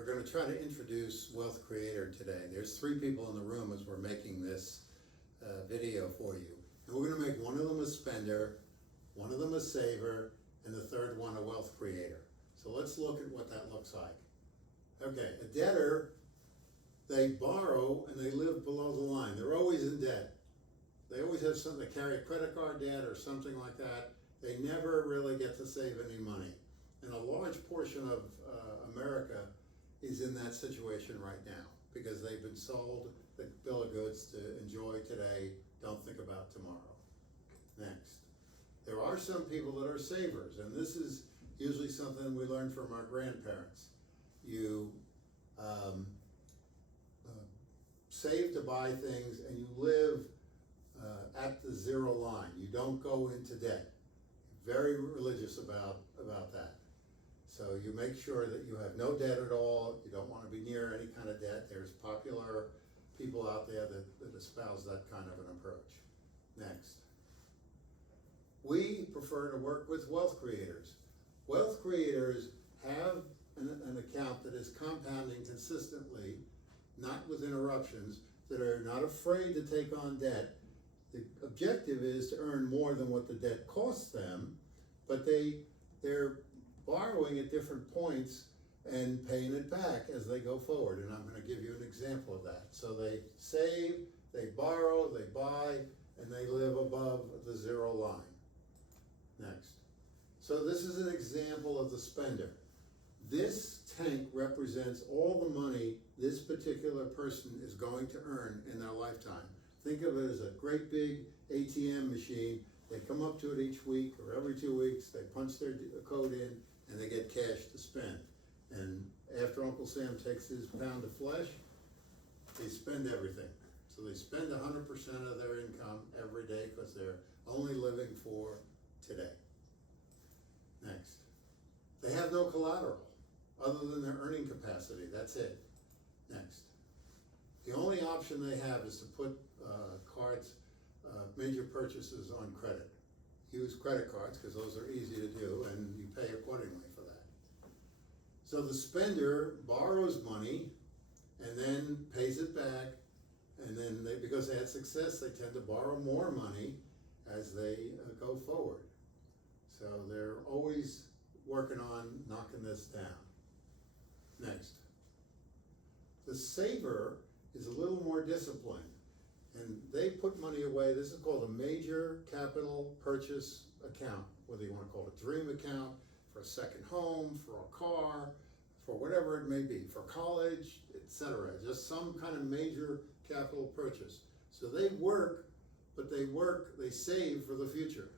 we're going to try to introduce Wealth Creator today. There's 3 people in the room as we're making this video for you. And we're going to make one of them a spender, one of them a saver, and the third one a wealth creator. So let's look at what that looks like. Okay, a debtor, they borrow and they live below the line. They're always in debt. They always have something, they carry a credit card debt or something like that. They never really get to save any money. And a large portion of America is in that situation right now because they've been sold the bill of goods to enjoy today, don't think about tomorrow. Next. There are some people that are savers, and this is usually something we learned from our grandparents. You save to buy things and you live at the zero line. You don't go into debt. Very religious about that. So you make sure that you have no debt at all. You don't want to be near any kind of debt. There's popular people out there that espouse that kind of an approach. Next. We prefer to work with wealth creators. Wealth creators have an account that is compounding consistently, not with interruptions, that are not afraid to take on debt. The objective is to earn more than what the debt costs them, but they're borrowing at different points and paying it back as they go forward. And I'm going to give you an example of that. So they save, they borrow, they buy, and they live above the zero line. Next. So this is an example of the spender. This tank represents all the money this particular person is going to earn in their lifetime. Think of it as a great big ATM machine. They come up to it each week or every 2 weeks, they punch their code in, and they get cash to spend. And after Uncle Sam takes his pound of flesh, they spend everything. So they spend 100% of their income every day because they're only living for today. Next. They have no collateral other than their earning capacity. That's it. Next. The only option they have is to put major purchases on credit. Use credit cards because those are easy to do and you pay accordingly for that. So the spender borrows money and then pays it back, and then because they had success, they tend to borrow more money as they go forward. So they're always working on knocking this down. Next. The saver is a little more disciplined, and they put money away. This is called a major capital purchase account, whether you want to call it a dream account, for a second home, for a car, for whatever it may be, for college, etc. Just some kind of major capital purchase. So they work, but they save for the future.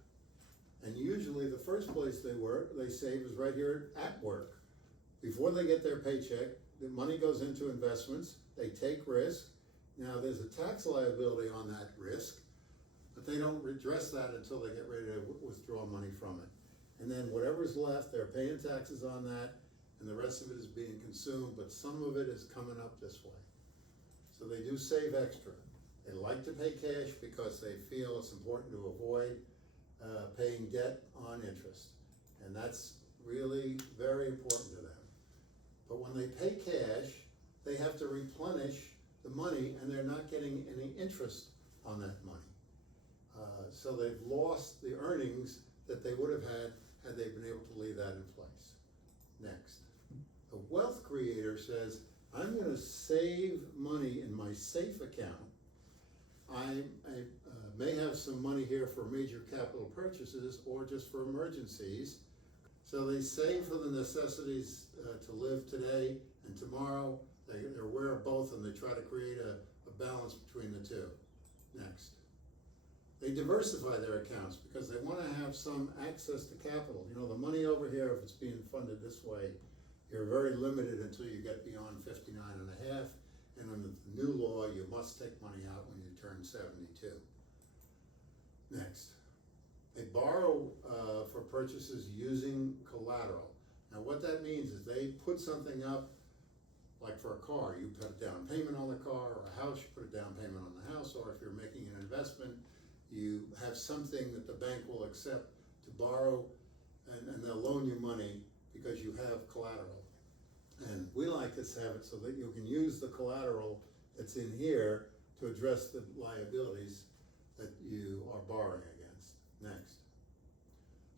And usually the first place they save is right here at work. Before they get their paycheck, the money goes into investments, they take risk. Now there's a tax liability on that risk, but they don't redress that until they get ready to withdraw money from it. And then whatever's left, they're paying taxes on that, and the rest of it is being consumed, but some of it is coming up this way. So they do save extra. They like to pay cash because they feel it's important to avoid paying debt on interest. And that's really very important to them. But when they pay cash, they have to replenish the money, and they're not getting any interest on that money. So they've lost the earnings that they would have had they been able to leave that in place. Next. A wealth creator says, I'm going to save money in my safe account. I may have some money here for major capital purchases or just for emergencies. So they save for the necessities to live today and tomorrow. They're aware of both, and they try to create a balance between the two. Next. They diversify their accounts because they want to have some access to capital. You know, the money over here, if it's being funded this way, you're very limited until you get beyond 59 and a half. And under the new law, you must take money out when you turn 72. Next. They borrow for purchases using collateral. Now what that means is they put something up, like for a car, you put a down payment on the car, or a house, you put a down payment on the house, or if you're making an investment, you have something that the bank will accept to borrow, and they'll loan you money because you have collateral. And we like to to have it so that you can use the collateral that's in here to address the liabilities that you are borrowing against. Next.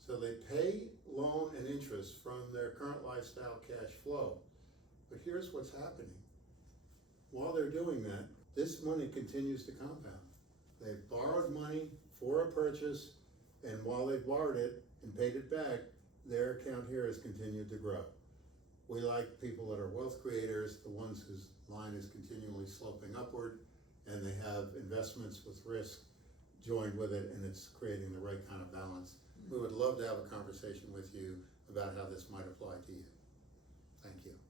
So they pay loan and interest from their current lifestyle cash flow. But here's what's happening. While they're doing that, this money continues to compound. They've borrowed money for a purchase, and while they've borrowed it and paid it back, their account here has continued to grow. We like people that are wealth creators, the ones whose line is continually sloping upward, and they have investments with risk joined with it, and it's creating the right kind of balance. We would love to have a conversation with you about how this might apply to you. Thank you.